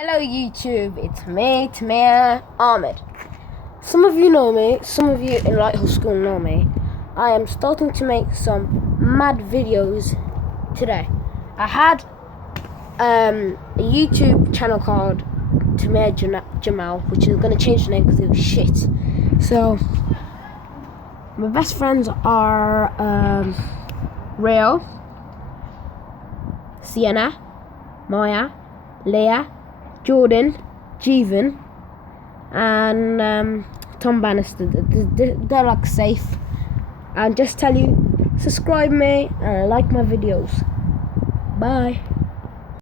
Hello YouTube, it's me, Tamir, Ahmed. Some of you know me, some of you in Lighthouse School know me. I am starting to make some mad videos today. I had a YouTube channel called Tamir Jamal, which is going to change the name because it was shit. So, my best friends are Rio, Sienna, Maya, Leah, Jordan, Jeevan, and Tom Bannister. They're like safe. And just tell you, subscribe me and like my videos. Bye.